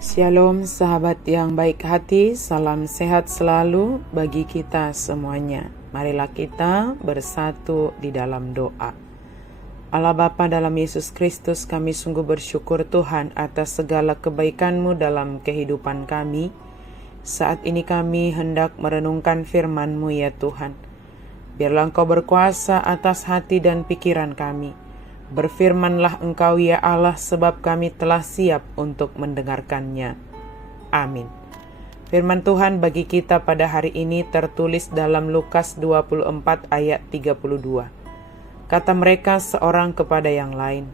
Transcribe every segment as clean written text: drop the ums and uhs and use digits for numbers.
Shalom sahabat yang baik hati, salam sehat selalu bagi kita semuanya. Marilah kita bersatu di dalam doa. Allah Bapa dalam Yesus Kristus, kami sungguh bersyukur Tuhan atas segala kebaikan-Mu dalam kehidupan kami. Saat ini kami hendak merenungkan firman-Mu ya Tuhan. Biarlah Engkau berkuasa atas hati dan pikiran kami. Berfirmanlah Engkau ya Allah, sebab kami telah siap untuk mendengarkannya. Amin. Firman Tuhan bagi kita pada hari ini tertulis dalam Lukas 24 ayat 32. Kata mereka seorang kepada yang lain,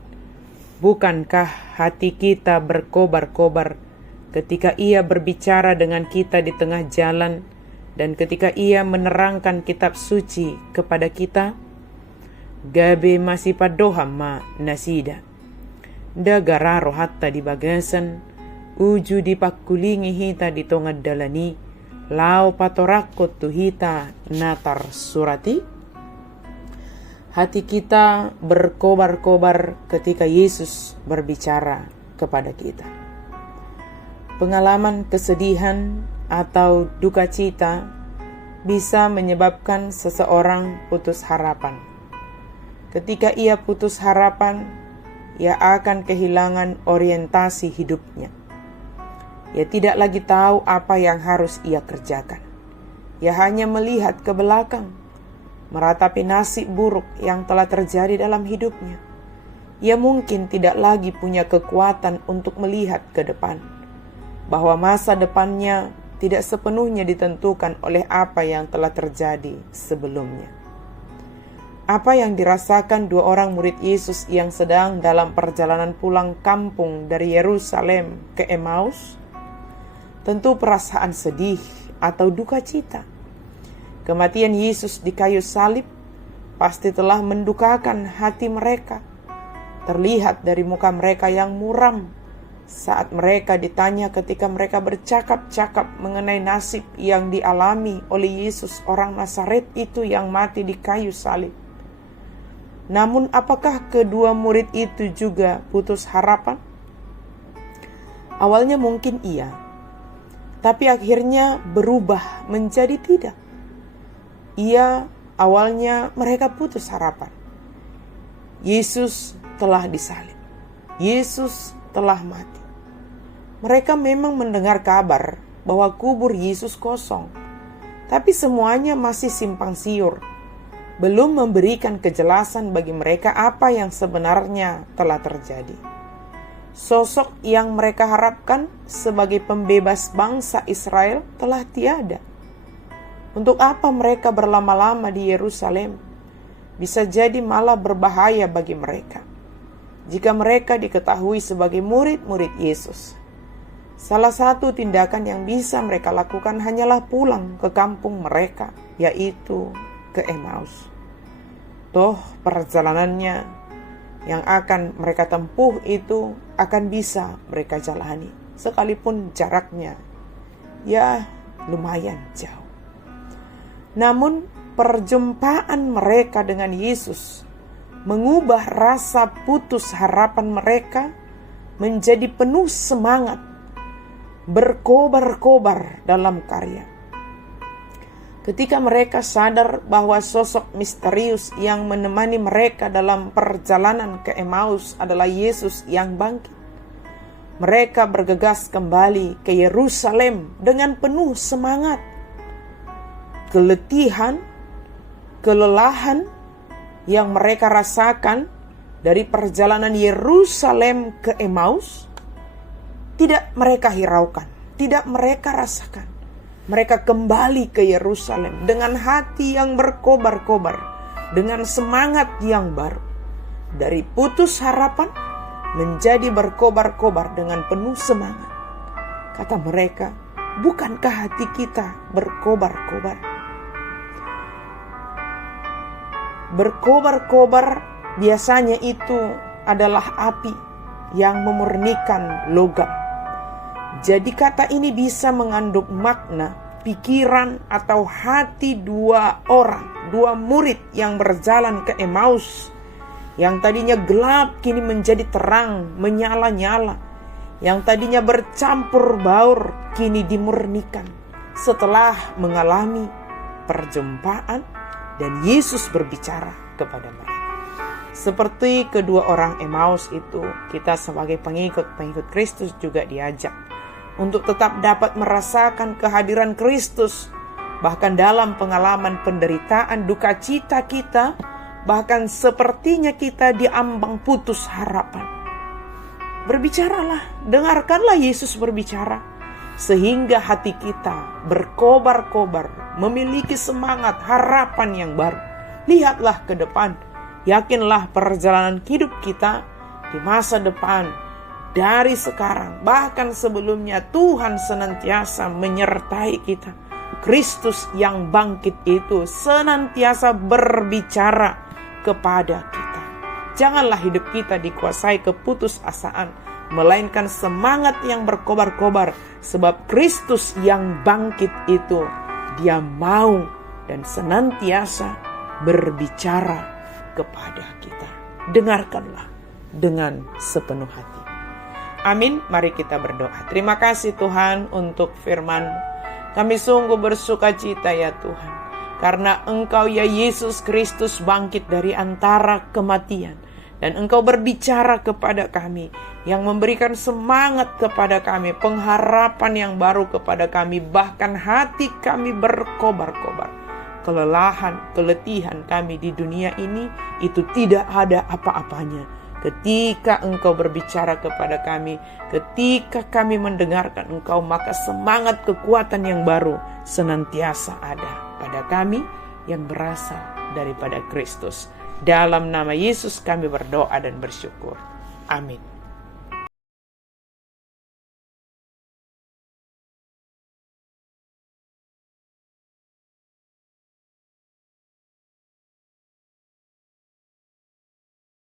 "Bukankah hati kita berkobar-kobar ketika Ia berbicara dengan kita di tengah jalan dan ketika Ia menerangkan kitab suci kepada kita?" Gabe masih padoham ma nasida. Dagararo hatta di bagasan, uju di pakulingi hita di tongad dalani, lau patorakot tu hita natar surati. Hati kita berkobar-kobar ketika Yesus berbicara kepada kita. Pengalaman kesedihan atau duka cita bisa menyebabkan seseorang putus harapan. Ketika ia putus harapan, ia akan kehilangan orientasi hidupnya. Ia tidak lagi tahu apa yang harus ia kerjakan. Ia hanya melihat ke belakang, meratapi nasib buruk yang telah terjadi dalam hidupnya. Ia mungkin tidak lagi punya kekuatan untuk melihat ke depan, bahwa masa depannya tidak sepenuhnya ditentukan oleh apa yang telah terjadi sebelumnya. Apa yang dirasakan dua orang murid Yesus yang sedang dalam perjalanan pulang kampung dari Yerusalem ke Emmaus? Tentu perasaan sedih atau duka cita. Kematian Yesus di kayu salib pasti telah mendukakan hati mereka. Terlihat dari muka mereka yang muram saat mereka ditanya ketika mereka bercakap-cakap mengenai nasib yang dialami oleh Yesus orang Nazaret itu yang mati di kayu salib. Namun apakah kedua murid itu juga putus harapan? Awalnya mungkin iya, tapi akhirnya berubah menjadi tidak. Awalnya mereka putus harapan. Yesus telah disalib. Yesus telah mati. Mereka memang mendengar kabar bahwa kubur Yesus kosong, tapi semuanya masih simpang siur. Belum memberikan kejelasan bagi mereka apa yang sebenarnya telah terjadi. Sosok yang mereka harapkan sebagai pembebas bangsa Israel telah tiada. Untuk apa mereka berlama-lama di Yerusalem? Bisa jadi malah berbahaya bagi mereka jika mereka diketahui sebagai murid-murid Yesus. Salah satu tindakan yang bisa mereka lakukan hanyalah pulang ke kampung mereka, yaitu ke Emmaus. Toh perjalanannya yang akan mereka tempuh itu akan bisa mereka jalani, sekalipun jaraknya lumayan jauh. Namun perjumpaan mereka dengan Yesus mengubah rasa putus harapan mereka menjadi penuh semangat, berkobar-kobar dalam karya. Ketika mereka sadar bahwa sosok misterius yang menemani mereka dalam perjalanan ke Emmaus adalah Yesus yang bangkit, mereka bergegas kembali ke Yerusalem dengan penuh semangat. Kelelahan yang mereka rasakan dari perjalanan Yerusalem ke Emmaus tidak mereka hiraukan, tidak mereka rasakan. Mereka kembali ke Yerusalem dengan hati yang berkobar-kobar, dengan semangat yang baru. Dari putus harapan menjadi berkobar-kobar dengan penuh semangat. Kata mereka, "Bukankah hati kita berkobar-kobar?" Berkobar-kobar biasanya itu adalah api yang memurnikan logam. Jadi kata ini bisa mengandung makna, pikiran atau hati dua murid yang berjalan ke Emmaus. Yang tadinya gelap kini menjadi terang, menyala-nyala. yang tadinya bercampur baur kini dimurnikan setelah mengalami perjumpaan dan Yesus berbicara kepada mereka. Seperti kedua orang Emmaus itu, kita sebagai pengikut Kristus juga diajak untuk tetap dapat merasakan kehadiran Kristus, bahkan dalam pengalaman penderitaan duka cita kita, bahkan sepertinya kita diambang putus harapan. Berbicaralah, dengarkanlah Yesus berbicara, sehingga hati kita berkobar-kobar, memiliki semangat harapan yang baru. Lihatlah ke depan, yakinlah perjalanan hidup kita di masa depan, dari sekarang, bahkan sebelumnya Tuhan senantiasa menyertai kita. Kristus yang bangkit itu senantiasa berbicara kepada kita. Janganlah hidup kita dikuasai keputusasaan, melainkan semangat yang berkobar-kobar, sebab Kristus yang bangkit itu, Dia mau dan senantiasa berbicara kepada kita. Dengarkanlah dengan sepenuh hati. Amin. Mari kita berdoa. Terima kasih Tuhan untuk firman. Kami sungguh bersuka cita ya Tuhan, karena Engkau ya Yesus Kristus bangkit dari antara kematian, dan Engkau berbicara kepada kami, yang memberikan semangat kepada kami, pengharapan yang baru kepada kami, bahkan hati kami berkobar-kobar. Kelelahan, keletihan kami di dunia ini, itu tidak ada apa-apanya ketika Engkau berbicara kepada kami. Ketika kami mendengarkan Engkau, maka semangat kekuatan yang baru senantiasa ada pada kami yang berasal daripada Kristus. Dalam nama Yesus kami berdoa dan bersyukur. Amin.